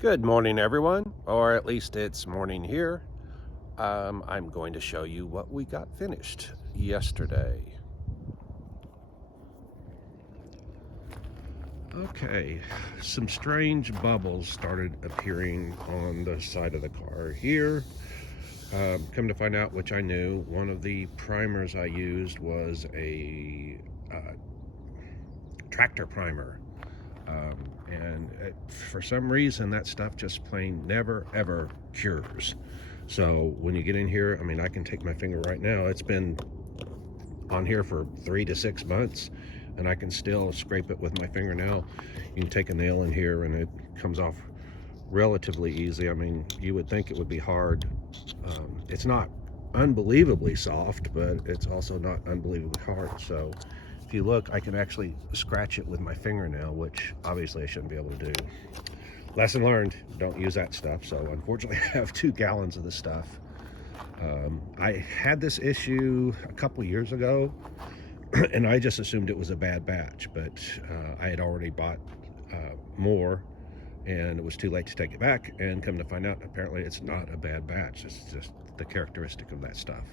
Good morning, everyone, or at least it's morning here. I'm going to show you what we got finished yesterday. Okay, some strange bubbles started appearing on the side of the car here. Come to find out, which I knew, one of the primers I used was a tractor primer. For some reason that stuff just plain never ever cures. So when you get in here, I mean, I can take my finger right now, it's been on here for 3 to 6 months and I can still scrape it with my fingernail. You can take a nail in here and it comes off relatively easy. I mean, you would think it would be hard. It's not unbelievably soft, but it's also not unbelievably hard. So if you look, I can actually scratch it with my fingernail, which obviously I shouldn't be able to do. Lesson learned, don't use that stuff. So unfortunately I have 2 gallons of this stuff. I had this issue a couple years ago and I just assumed it was a bad batch, but I had already bought more and it was too late to take it back, and come to find out apparently it's not a bad batch. It's just the characteristic of that stuff.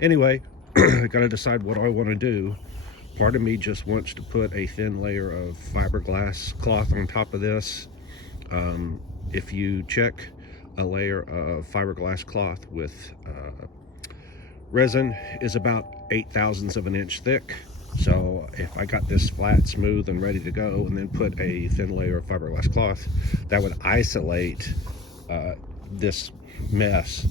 Anyway, I gotta decide what I want to do. Part of me just wants to put a thin layer of fiberglass cloth on top of this. If you check a layer of fiberglass cloth with resin is about 8/1000ths of an inch thick. So if I got this flat, smooth, and ready to go, and then put a thin layer of fiberglass cloth, that would isolate this mess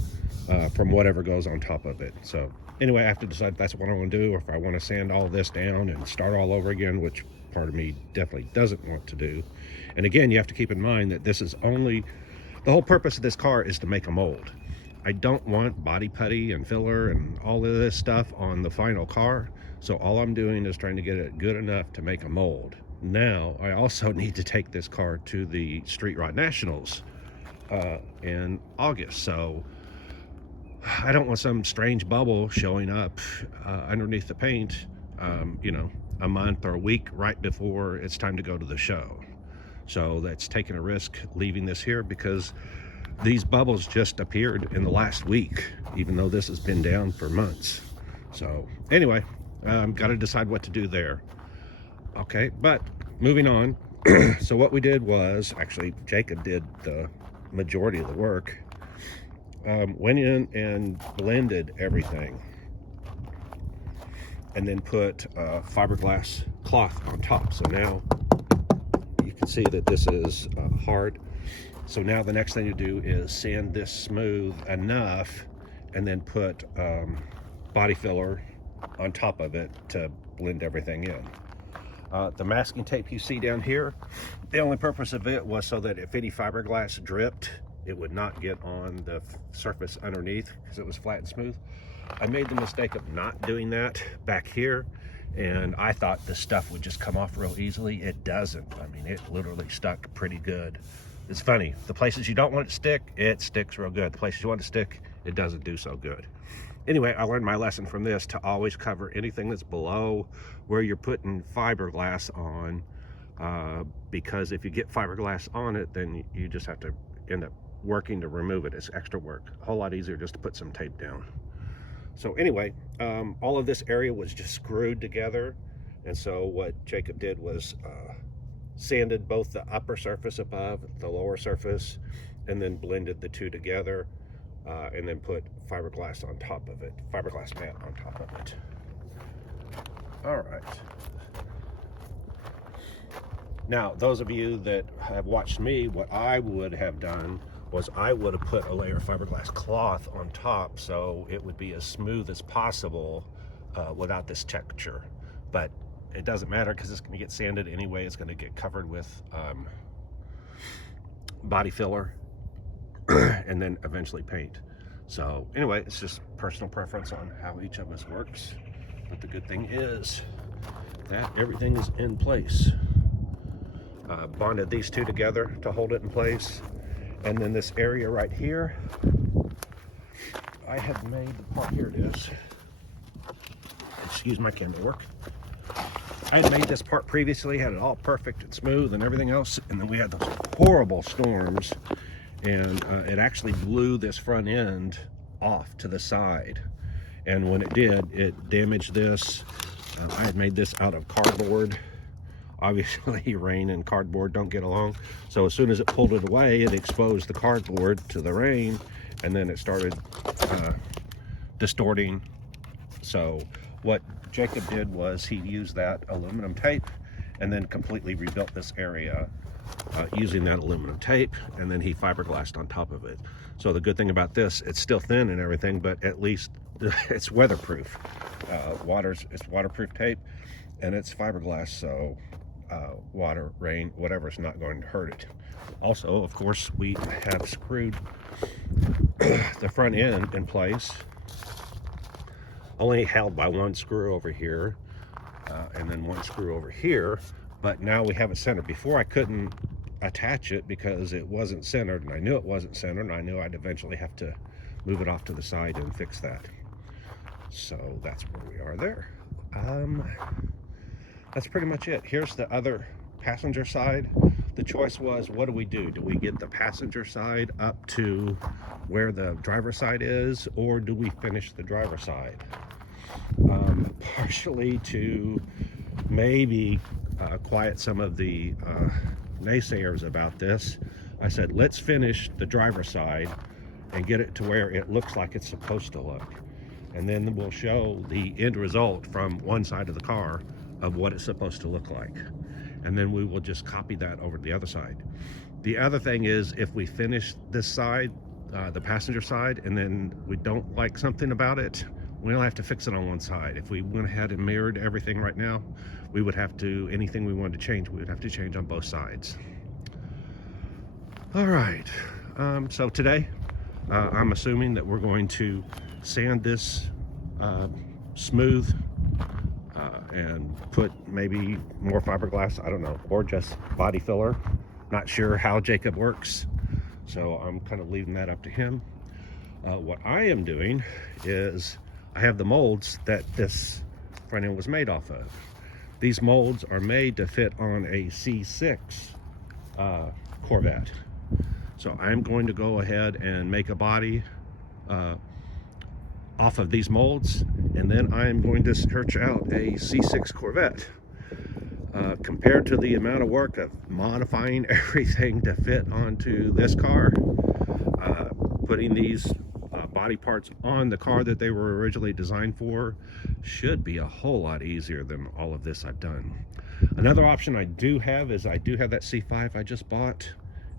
from whatever goes on top of it. So anyway, I have to decide if that's what I want to do, or if I want to sand all this down and start all over again, which part of me definitely doesn't want to do. And again, you have to keep in mind that this is only, the whole purpose of this car is to make a mold. I don't want body putty and filler and all of this stuff on the final car. So all I'm doing is trying to get it good enough to make a mold. Now, I also need to take this car to the Street Rod Nationals in August. So I don't want some strange bubble showing up underneath the paint, you know, a month or a week right before it's time to go to the show. So that's taking a risk leaving this here, because these bubbles just appeared in the last week, even though this has been down for months. So anyway, got to decide what to do there. Okay, but moving on. So what we did was, actually Jacob did the majority of the work. Went in and blended everything and then put fiberglass cloth on top. So now you can see that this is hard. So now the next thing to do is sand this smooth enough and then put body filler on top of it to blend everything in. The masking tape you see down here, the only purpose of it was so that if any fiberglass dripped, it would not get on the surface underneath, because it was flat and smooth. I made the mistake of not doing that back here, and I thought this stuff would just come off real easily. It doesn't. I mean, it literally stuck pretty good. It's funny, the places you don't want it to stick, it sticks real good. The places you want it to stick, it doesn't do so good. Anyway, I learned my lesson from this, to always cover anything that's below where you're putting fiberglass on, because if you get fiberglass on it, then you just have to end up working to remove it. It's extra work. A whole lot easier just to put some tape down. So anyway, all of this area was just screwed together, and so what Jacob did was sanded both the upper surface above the lower surface, and then blended the two together, and then put fiberglass on top of it, fiberglass mat on top of it. All right. Now, those of you that have watched me, what I would have done was I would have put a layer of fiberglass cloth on top, so it would be as smooth as possible without this texture. But it doesn't matter, because it's going to get sanded anyway. It's going to get covered with body filler and then eventually paint. So anyway, it's just personal preference on how each of us works. But the good thing is that everything is in place. Bonded these two together to hold it in place. And then this area right here, I have made the part, here it is. Excuse my camera work. I had made this part previously, had it all perfect and smooth and everything else, and then we had those horrible storms, and it actually blew this front end off to the side. And when it did, it damaged this. I had made this out of cardboard. Obviously, rain and cardboard don't get along. So as soon as it pulled it away, it exposed the cardboard to the rain, and then it started distorting. So what Jacob did was he used that aluminum tape and then completely rebuilt this area using that aluminum tape, and then he fiberglassed on top of it. So the good thing about this, it's still thin and everything, but at least it's weatherproof. It's waterproof tape, and it's fiberglass, so water, rain, whatever is not going to hurt it. Also, of course, we have screwed the front end in place, only held by one screw over here, and then one screw over here, but now we have it centered. Before, I couldn't attach it because it wasn't centered, and I knew it wasn't centered, and I knew I'd eventually have to move it off to the side and fix that. So that's where we are there. That's pretty much it. Here's the other passenger side. The choice was, what do we do? Do we get the passenger side up to where the driver's side is, or do we finish the driver's side? Partially to maybe quiet some of the naysayers about this, I said, let's finish the driver's side and get it to where it looks like it's supposed to look. And then we'll show the end result from one side of the car of what it's supposed to look like. And then we will just copy that over to the other side. The other thing is, if we finish this side, the passenger side, and then we don't like something about it, we only have to fix it on one side. If we went ahead and mirrored everything right now, we would have to, anything we wanted to change, we would have to change on both sides. All right, so today, I'm assuming that we're going to sand this smooth and put maybe more fiberglass, I don't know, or just body filler. Not sure how Jacob works, so I'm kind of leaving that up to him. What I am doing is, I have the molds that this front end was made off of. These molds are made to fit on a C6 Corvette. So I'm going to go ahead and make a body off of these molds, and then I'm going to search out a C6 Corvette. Compared to the amount of work of modifying everything to fit onto this car, putting these body parts on the car that they were originally designed for should be a whole lot easier than all of this I've done. Another option I do have is, I do have that C5 I just bought,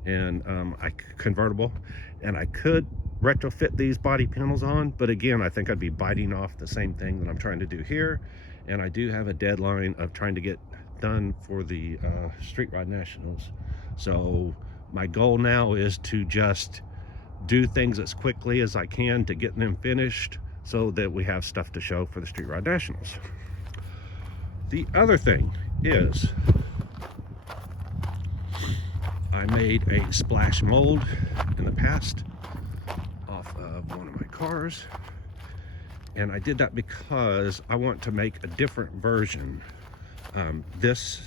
and convertible, and I could retrofit these body panels on, but again, I think I'd be biting off the same thing that I'm trying to do here, and I do have a deadline of trying to get done for the Street Rod Nationals. So my goal now is to just do things as quickly as I can to get them finished, so that we have stuff to show for the Street Rod Nationals. The other thing is, I made a splash mold in the past off of one of my cars, and I did that because I want to make a different version. This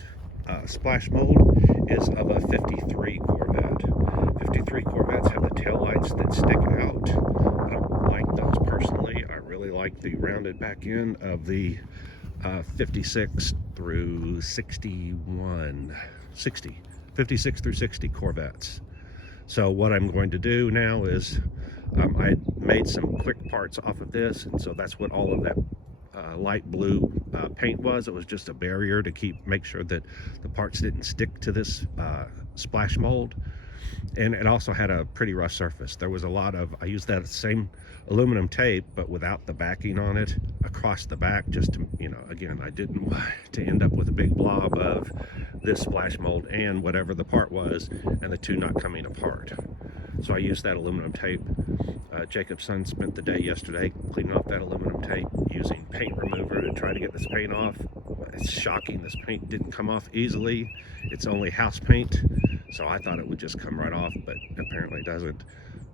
splash mold is of a 53 Corvette. 53 Corvettes have the taillights that stick out. I don't like those personally. I really like the rounded back end of the 56 through 60 Corvettes. So what I'm going to do now is, I made some quick parts off of this, and so that's what all of that light blue paint was. It was just a barrier to make sure that the parts didn't stick to this splash mold. And it also had a pretty rough surface. There was a lot of, I used that same aluminum tape, but without the backing on it across the back, just to, you know, again, I didn't want to end up with a big blob of this splash mold and whatever the part was, and the two not coming apart. So I used that aluminum tape. Jacob's son spent the day yesterday cleaning off that aluminum tape using paint remover to try to get this paint off. It's shocking, this paint didn't come off easily. It's only house paint, so I thought it would just come right off, but apparently it doesn't.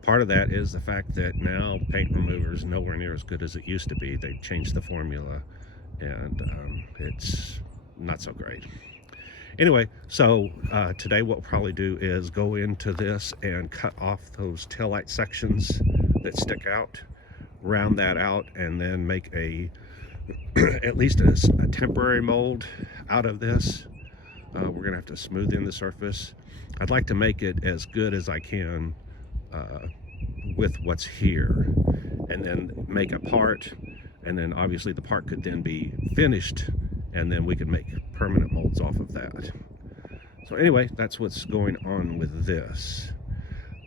Part of that is the fact that now paint remover is nowhere near as good as it used to be. They changed the formula, and it's not so great. Anyway, so today what we'll probably do is go into this and cut off those taillight sections that stick out, round that out, and then make a at least a temporary mold out of this. We're gonna have to smooth in the surface. I'd like to make it as good as I can with what's here, and then make a part, and then obviously the part could then be finished, and then we could make permanent molds off of that. So anyway, that's what's going on with this.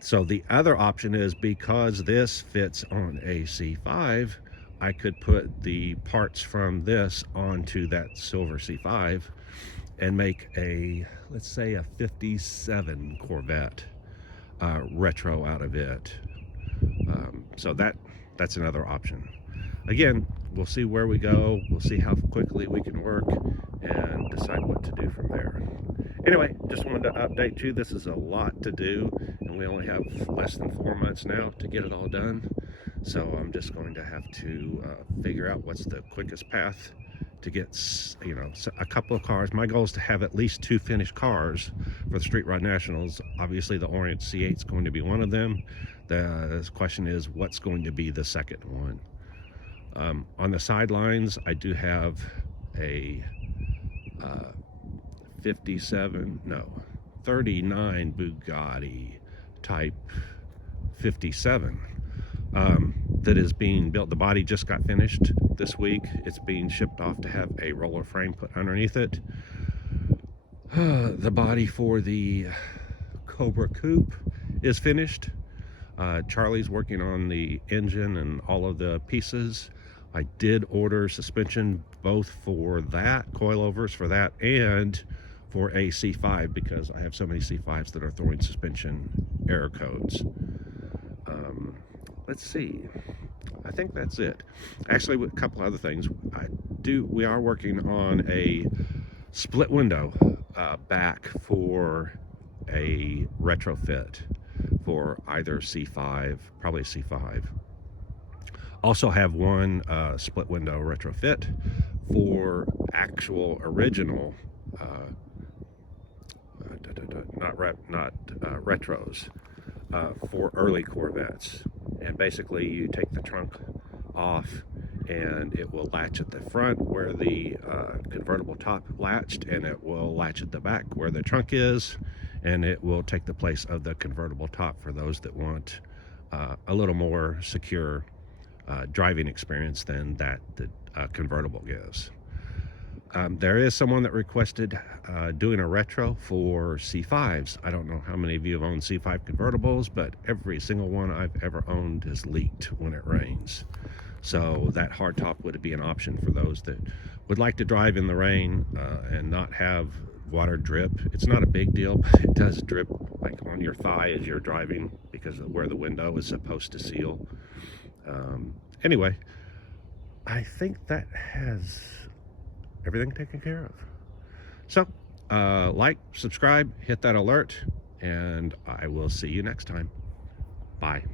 So the other option is, because this fits on a C5, I could put the parts from this onto that silver C5 and make a, let's say, a 57 Corvette retro out of it. So that's another option. Again, we'll see where we go. We'll see how quickly we can work and decide what to do from there. Anyway, just wanted to update you. This is a lot to do, and we only have less than 4 months now to get it all done. So I'm just going to have to figure out what's the quickest path to get, you know, a couple of cars. My goal is to have at least 2 finished cars for the Street Rod Nationals. Obviously, the Orient C8 is going to be one of them. The question is, what's going to be the second one? On the sidelines, I do have a 39 Bugatti Type 57 that is being built. The body just got finished this week. It's being shipped off to have a roller frame put underneath it. The body for the Cobra Coupe is finished. Charlie's working on the engine and all of the pieces. I did order suspension both for that, coilovers for that, and for a C5, because I have so many C5s that are throwing suspension error codes. Let's see. I think that's it. Actually, with a couple other things, we are working on a split window back for a retrofit for either C5, probably a C5. Also have one split window retrofit for actual original, not retros, for early Corvettes. And basically you take the trunk off and it will latch at the front where the convertible top latched, and it will latch at the back where the trunk is, and it will take the place of the convertible top for those that want a little more secure driving experience than that the convertible gives. There is someone that requested doing a retro for C5s. I don't know how many of you have owned C5 convertibles, but every single one I've ever owned is leaked when it rains. So that hardtop would be an option for those that would like to drive in the rain and not have water drip. It's not a big deal, but it does drip like on your thigh as you're driving because of where the window is supposed to seal. Anyway, I think that has everything taken care of. So like, subscribe, hit that alert, and I will see you next time. Bye.